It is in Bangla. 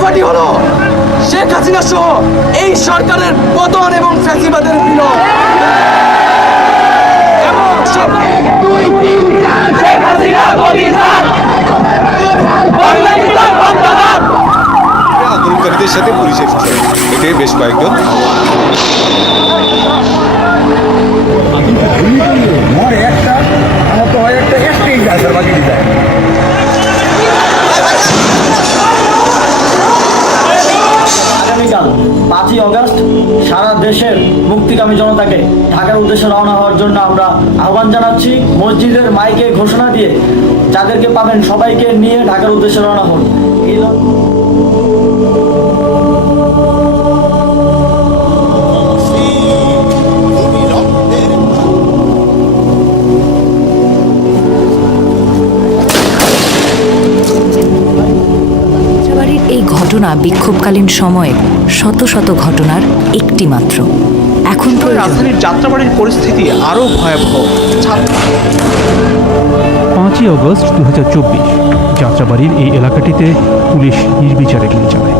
দফাটি হলো শেখ হাসিনা সহ এই সরকারের পতন এবং ফ্যাসিবাদের বিলোপ এবং দুই, তিন, শেখ হাসিনা অভিযান! বাংলাদেশ জিন্দাবাদ! আন্দোলনকারীদের সাথে পুলিশের এতে বেশ কয়েকজন একটা আমার তো হয় একটা আগামীকাল পাঁচই অগস্ট সারা দেশের মুক্তিকামী জনতাকে ঢাকার উদ্দেশ্যে রওনা হওয়ার জন্য আমরা আহ্বান জানাচ্ছি। মসজিদের মাইকে ঘোষণা দিয়ে যাদেরকে পাবেন সবাইকে নিয়ে ঢাকার উদ্দেশ্যে রওনা হন। এই ঘটনা বিক্ষোভকালীন সময়ে শত শত ঘটনার একটি মাত্র। এখন তো রাজধানীর যাত্রাবাড়ির পরিস্থিতি আরও ভয়াবহ। পাঁচই অগস্ট দু হাজার চব্বিশ যাত্রাবাড়ির এই এলাকাটিতে পুলিশ নির্বিচারে গুলি চালায়।